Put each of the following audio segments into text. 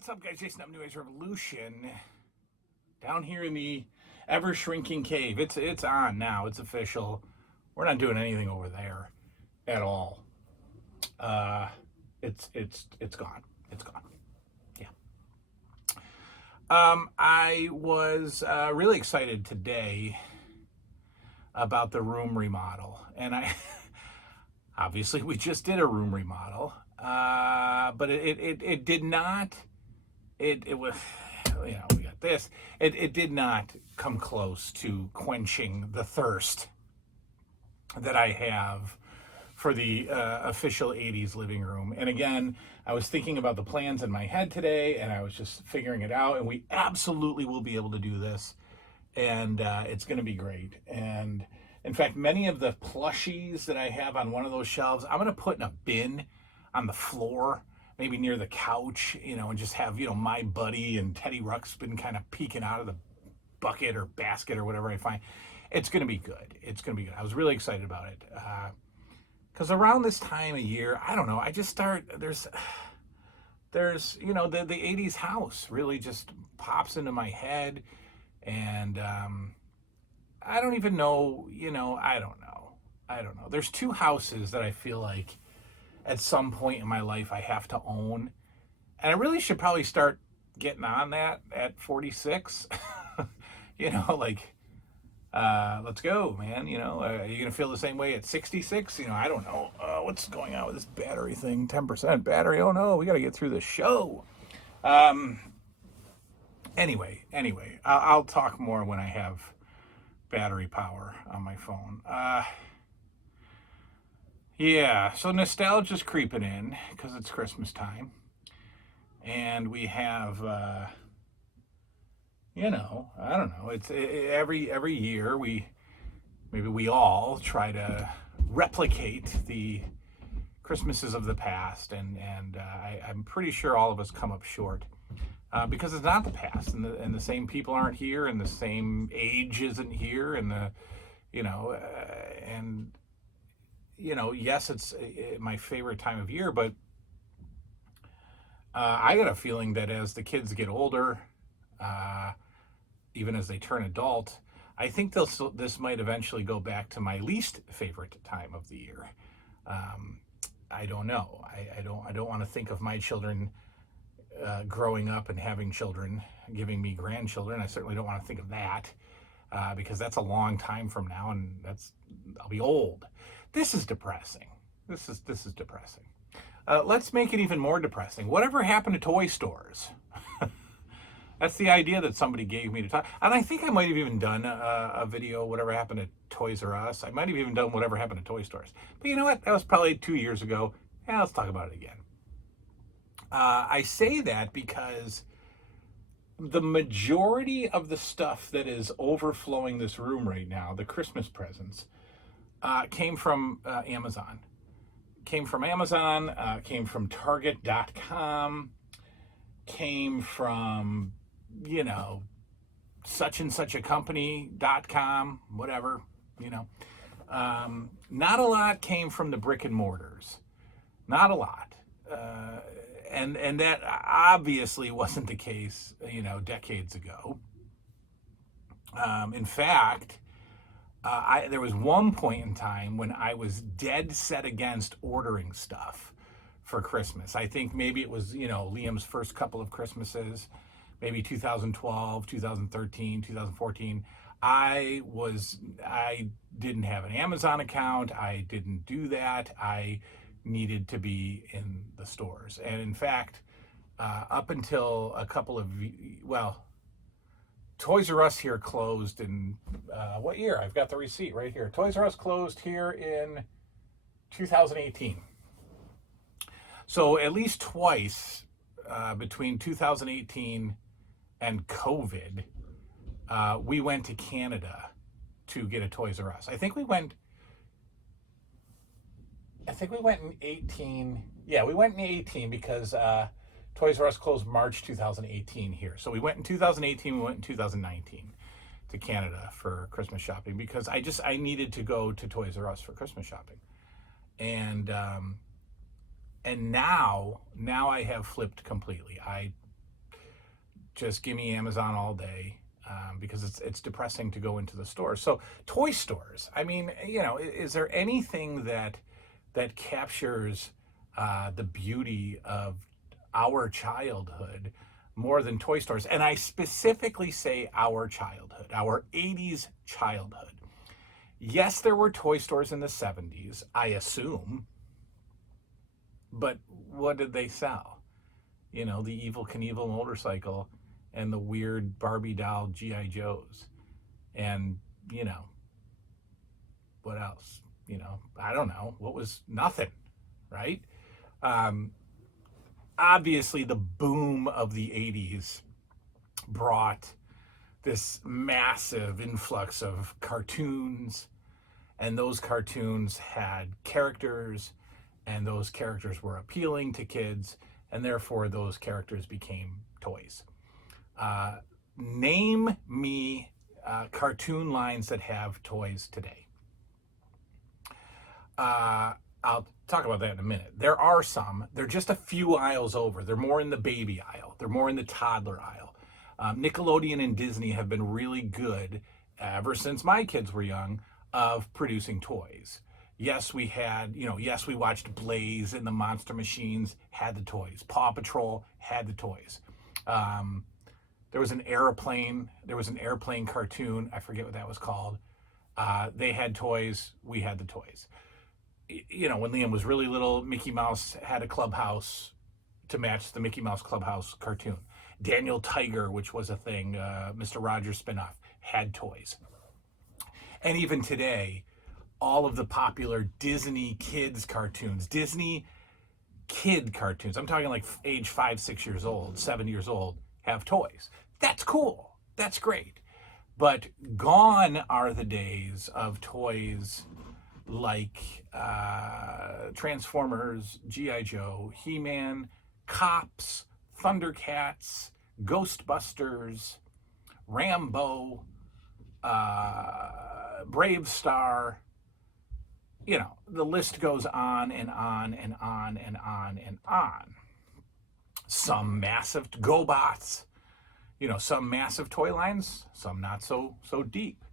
What's up, guys? Jason, I'm New Age Revolution. Down here in the ever-shrinking cave. It's on now. It's official. We're not doing anything over there at all. It's gone. It's gone. Yeah. I was really excited today about the room remodel, and obviously we just did a room remodel, but it did not. It was, we got this. It did not come close to quenching the thirst that I have for the official 80s living room. And again, I was thinking about the plans in my head today, and I was just figuring it out, and we absolutely will be able to do this, and it's going to be great. And in fact, many of the plushies that I have on one of those shelves, I'm going to put in a bin on the floor, maybe near the couch, and just have, my buddy and Teddy Ruxpin kind of peeking out of the bucket or basket or whatever I find. It's going to be good. It's going to be good. I was really excited about it. Because around this time of year, I don't know, I just start, there's the 80s house really just pops into my head. And I don't even know, I don't know. There's two houses that I feel like at some point in my life I have to own. And I really should probably start getting on that at 46. Let's go, man. Are you going to feel the same way at 66? I don't know. What's going on with this battery thing? 10% battery. Oh no, we got to get through the show. Anyway, I'll talk more when I have battery power on my phone. Yeah, so nostalgia's creeping in because it's Christmas time. And we have, I don't know. It's every year we all try to replicate the Christmases of the past, and I'm pretty sure all of us come up short because it's not the past, and the same people aren't here, and the same age isn't here, and yes, it's my favorite time of year, but I got a feeling that as the kids get older, even as they turn adult, I think this might eventually go back to my least favorite time of the year. I don't know. I don't want to think of my children growing up and having children, giving me grandchildren. I certainly don't want to think of that because that's a long time from now, and I'll be old. This is depressing. This is depressing. Let's make it even more depressing. Whatever happened to toy stores? That's the idea that somebody gave me to talk. And I think I might have even done a video, whatever happened to Toys R Us. I might have even done whatever happened to toy stores. But you know what? That was probably 2 years ago. Yeah, let's talk about it again. I say that because the majority of the stuff that is overflowing this room right now, the Christmas presents, came from Amazon. Came from Target.com, came from, such and such a company.com, whatever, Not a lot came from the brick and mortars. Not a lot. And that obviously wasn't the case, decades ago. In fact, there was one point in time when I was dead set against ordering stuff for Christmas. I think maybe it was, Liam's first couple of Christmases, maybe 2012, 2013, 2014. I didn't have an Amazon account. I didn't do that. I needed to be in the stores. And in fact, up until a couple of, Toys R Us here closed in, what year? I've got the receipt right here. Toys R Us closed here in 2018. So at least twice between 2018 and COVID, we went to Canada to get a Toys R Us. I think we went in 18. Yeah, we went in 18 because Toys R Us closed March 2018 here. So we went in 2018, we went in 2019 to Canada for Christmas shopping because I needed to go to Toys R Us for Christmas shopping. And now I have flipped completely. just give me Amazon all day, because it's depressing to go into the store. So toy stores. I mean, is there anything that captures the beauty of our childhood more than toy stores? And I specifically say our childhood, our 80s childhood. Yes, there were toy stores in the 70s, I assume, but what did they sell? The Evel Knievel motorcycle and the weird Barbie doll G.I. Joes. And, what else? I don't know. What was nothing, right? Obviously, the boom of the 80s brought this massive influx of cartoons, and those cartoons had characters, and those characters were appealing to kids, and therefore those characters became toys. Name me cartoon lines that have toys today. I'll talk about that in a minute. There are some. They're just a few aisles over. They're more in the baby aisle. They're more in the toddler aisle. Nickelodeon and Disney have been really good, ever since my kids were young, of producing toys. Yes, we had, yes, we watched Blaze and the Monster Machines, had the toys. Paw Patrol had the toys. There was an airplane cartoon. I forget what that was called. They had toys. We had the toys. When Liam was really little, Mickey Mouse had a clubhouse to match the Mickey Mouse Clubhouse cartoon. Daniel Tiger, which was a thing, Mr. Rogers spinoff, had toys. And even today, all of the popular Disney kids cartoons, Disney kid cartoons, I'm talking like age 5, 6 years old, 7 years old, have toys. That's cool. That's great. But gone are the days of toys like Transformers, G.I. Joe, He-Man, Cops, Thundercats, Ghostbusters, Rambo, Brave Star. The list goes on and on and on and on and on. Some massive GoBots, some massive toy lines, some not so deep.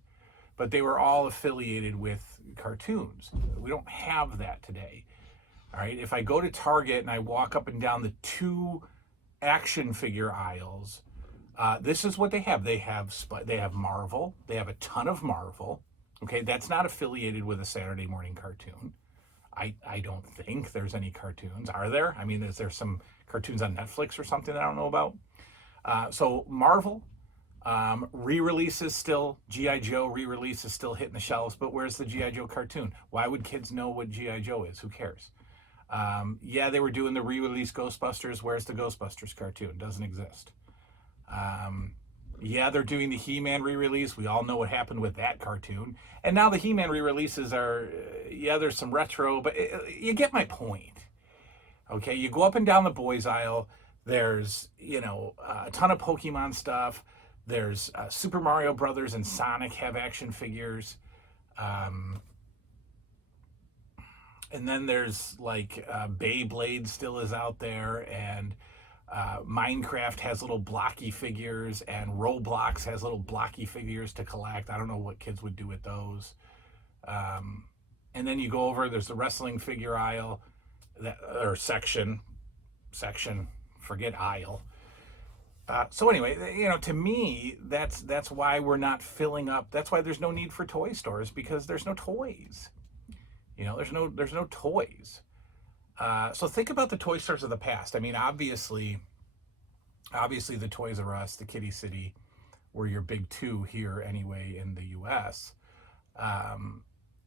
But they were all affiliated with cartoons. We don't have that today. All right. If I go to Target and I walk up and down the 2 action figure aisles, this is what they have. They have Marvel. They have a ton of Marvel. Okay, that's not affiliated with a Saturday morning cartoon. I don't think there's any cartoons. Are there? I mean, is there some cartoons on Netflix or something that I don't know about? So Marvel, re-releases still, G.I. Joe re-release is still hitting the shelves, but where's the G.I. Joe cartoon? Why would kids know what G.I. Joe is? Who cares? Yeah, they were doing the re-release Ghostbusters. Where's the Ghostbusters cartoon? Doesn't exist. Yeah, they're doing the He-Man re-release. We all know what happened with that cartoon. And now the He-Man re-releases are, there's some retro, but you get my point. Okay, you go up and down the boys aisle. There's, a ton of Pokemon stuff. There's Super Mario Brothers and Sonic have action figures. And then there's like Beyblade still is out there, and Minecraft has little blocky figures, and Roblox has little blocky figures to collect. I don't know what kids would do with those. And then you go over, there's the wrestling figure aisle, or section, forget aisle. So anyway, to me, that's why we're not filling up. That's why there's no need for toy stores, because there's no toys. There's no toys. So think about the toy stores of the past. I mean, obviously the Toys R Us, the Kitty City, were your big 2 here anyway in the U.S.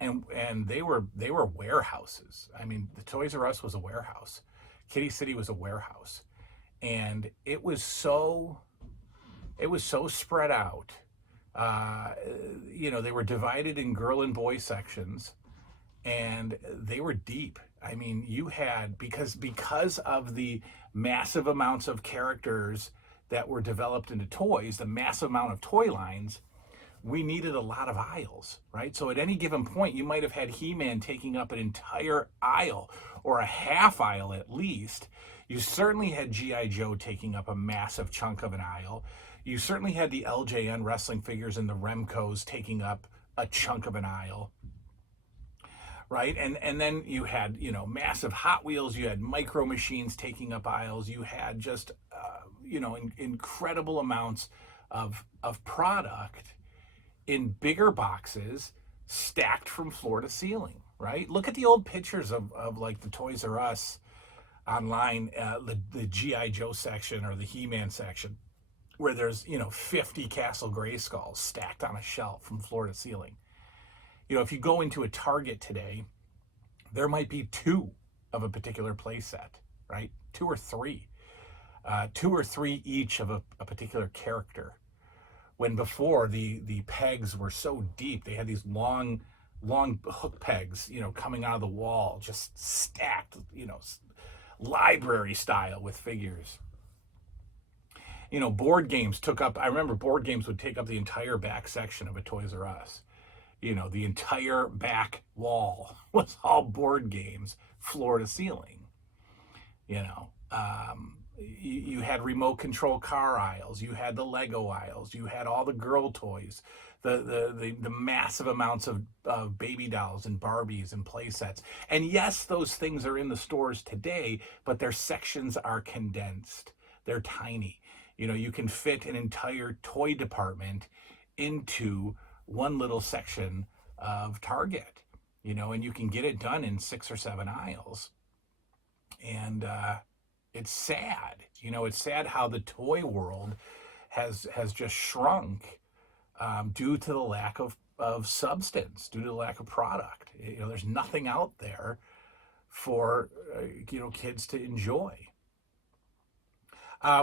And they were warehouses. I mean, the Toys R Us was a warehouse. Kitty City was a warehouse. And it was so spread out. They were divided in girl and boy sections, and they were deep. I mean, you had, because of the massive amounts of characters that were developed into toys, the massive amount of toy lines, we needed a lot of aisles, right? So at any given point, you might have had He-Man taking up an entire aisle, or a half aisle at least. You certainly had GI Joe taking up a massive chunk of an aisle. You certainly had the LJN wrestling figures and the Remcos taking up a chunk of an aisle, right? And then you had, massive Hot Wheels. You had Micro Machines taking up aisles. You had just incredible amounts of product in bigger boxes stacked from floor to ceiling, right? Look at the old pictures of like the Toys R Us online, the GI Joe section or the He-Man section, where there's 50 Castle Grayskulls stacked on a shelf from floor to ceiling. If you go into a Target today, there might be two of a particular play set, right? Two or three each of a particular character. When before the pegs were so deep, they had these long hook pegs, coming out of the wall, just stacked, library style with figures. Board games I remember board games would take up the entire back section of a Toys R Us. The entire back wall was all board games, floor to ceiling. You had remote control car aisles, you had the Lego aisles, you had all the girl toys, the massive amounts of baby dolls and Barbies and play sets. And yes, those things are in the stores today, but their sections are condensed. They're tiny. You can fit an entire toy department into one little section of Target, and you can get it done in 6 or 7 aisles. And it's sad. It's sad how the toy world has just shrunk due to the lack of substance, due to the lack of product. There's nothing out there for kids to enjoy.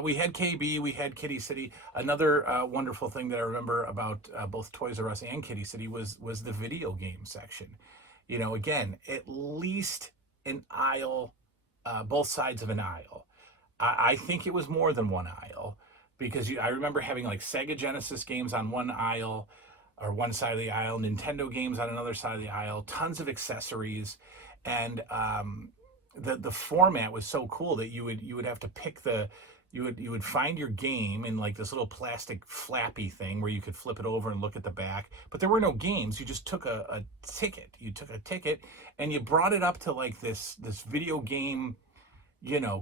We had KB, we had Kitty City. Another wonderful thing that I remember about both Toys R Us and Kitty City was the video game section. Again, at least an aisle, both sides of an aisle. I think it was more than one aisle, because I remember having like Sega Genesis games on one aisle or one side of the aisle, Nintendo games on another side of the aisle, tons of accessories, and the format was so cool that you would have to pick you would find your game in like this little plastic flappy thing where you could flip it over and look at the back. But there were no games. You just took a ticket. You took a ticket and you brought it up to like this video game,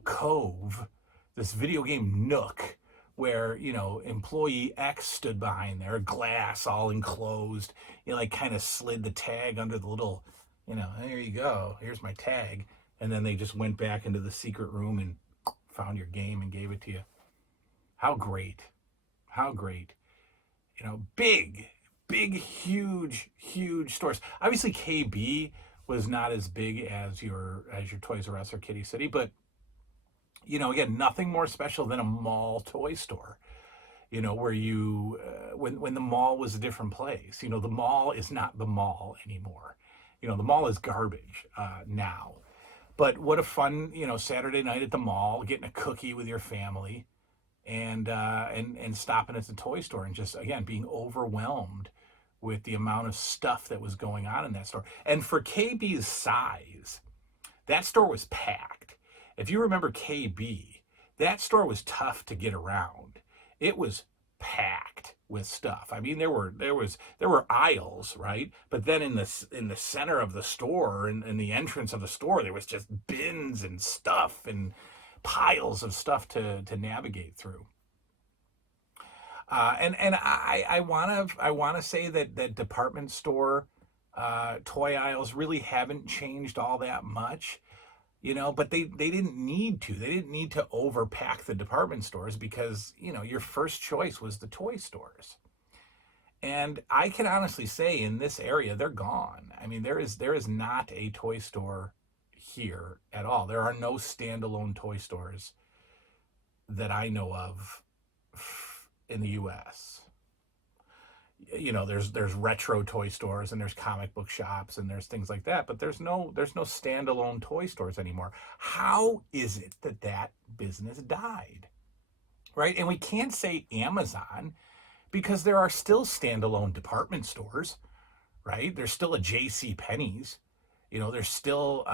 cove, this video game nook where, employee X stood behind there, glass all enclosed. You like kind of slid the tag under the little, there you go. Here's my tag. And then they just went back into the secret room and found your game and gave it to you. How great. How great. Big, huge stores. Obviously KB was not as big as your Toys R Us or Kitty City, but again, nothing more special than a mall toy store. Where you when the mall was a different place. The mall is not the mall anymore. The mall is garbage now. But what a fun, Saturday night at the mall, getting a cookie with your family, and stopping at the toy store and just, again, being overwhelmed with the amount of stuff that was going on in that store. And for KB's size, that store was packed. If you remember KB, that store was tough to get around. It was packed with stuff. I mean, there were aisles, right? But then in the center of the store, in the entrance of the store, there was just bins and stuff and piles of stuff to navigate through. And I want to say that department store toy aisles really haven't changed all that much. But they didn't need to. They didn't need to overpack the department stores because, your first choice was the toy stores. And I can honestly say in this area, they're gone. I mean, there is not a toy store here at all. There are no standalone toy stores that I know of in the U.S. There's retro toy stores and there's comic book shops and there's things like that, but there's no standalone toy stores anymore. How is it that business died? Right? And we can't say Amazon because there are still standalone department stores, right? There's still a J.C. Penney's, there's still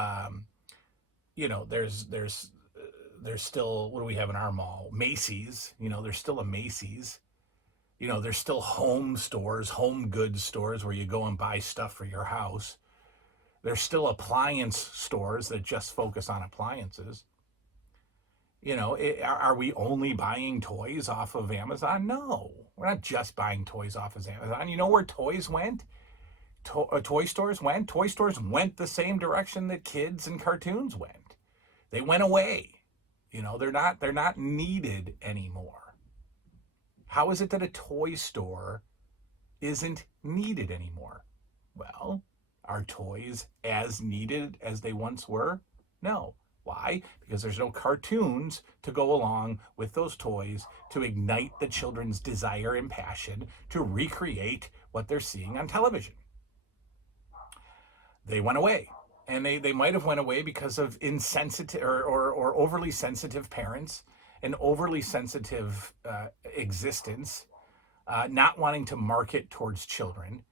there's there's still, what do we have in our mall? Macy's. There's still a Macy's. There's still home stores, home goods stores where you go and buy stuff for your house. There's still appliance stores that just focus on appliances. Are we only buying toys off of Amazon? No, we're not just buying toys off of Amazon. You know where toys went? Toy stores went? Toy stores went the same direction that kids and cartoons went. They went away. They're not needed anymore. How is it that a toy store isn't needed anymore? Well, are toys as needed as they once were? No. Why? Because there's no cartoons to go along with those toys to ignite the children's desire and passion to recreate what they're seeing on television. They went away. And they might have went away because of insensitive or overly sensitive parents, an overly sensitive existence, not wanting to market towards children,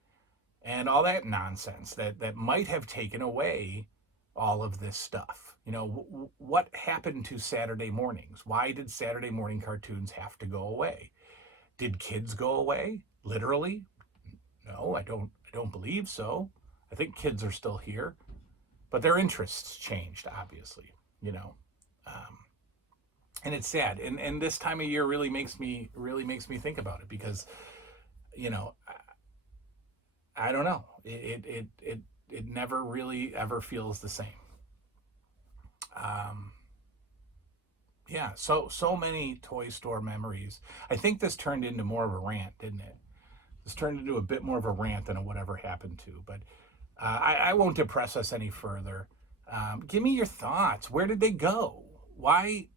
and all that nonsense that might have taken away all of this stuff. What happened to Saturday mornings? Why did Saturday morning cartoons have to go away? Did kids go away? Literally? No, I don't believe so. I think kids are still here. But their interests changed, obviously, and it's sad. And this time of year really makes me think about it because, I don't know. It never really ever feels the same. Yeah. So many toy store memories. I think this turned into more of a rant, didn't it? This turned into a bit more of a rant than a whatever happened to, but. I won't depress us any further. Give me your thoughts. Where did they go? Why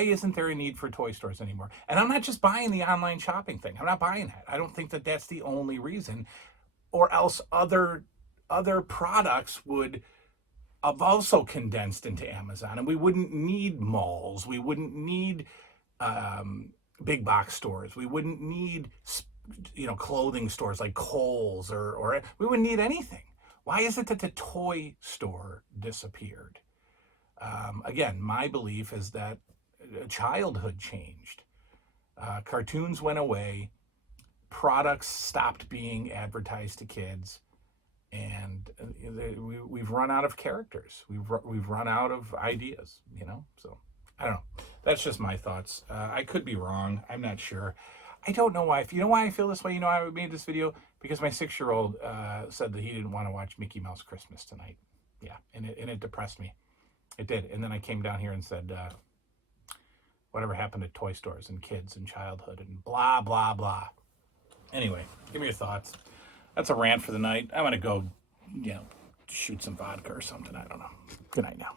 isn't there a need for toy stores anymore? And I'm not just buying the online shopping thing. I'm not buying that. I don't think that that's the only reason. Or else other products would have also condensed into Amazon, and we wouldn't need malls. We wouldn't need big box stores. We wouldn't need clothing stores like Kohl's or we wouldn't need anything. Why is it that the toy store disappeared? Again, my belief is that childhood changed. Cartoons went away. Products stopped being advertised to kids. And we've run out of characters. We've run out of ideas, So, I don't know. That's just my thoughts. I could be wrong. I'm not sure. I don't know why. You know why I feel this way? I made this video because my 6-year-old said that he didn't want to watch Mickey Mouse Christmas tonight. Yeah, and it depressed me. It did. And then I came down here and said, whatever happened to toy stores and kids and childhood and blah, blah, blah. Anyway, give me your thoughts. That's a rant for the night. I'm going to go, shoot some vodka or something. I don't know. Good night now.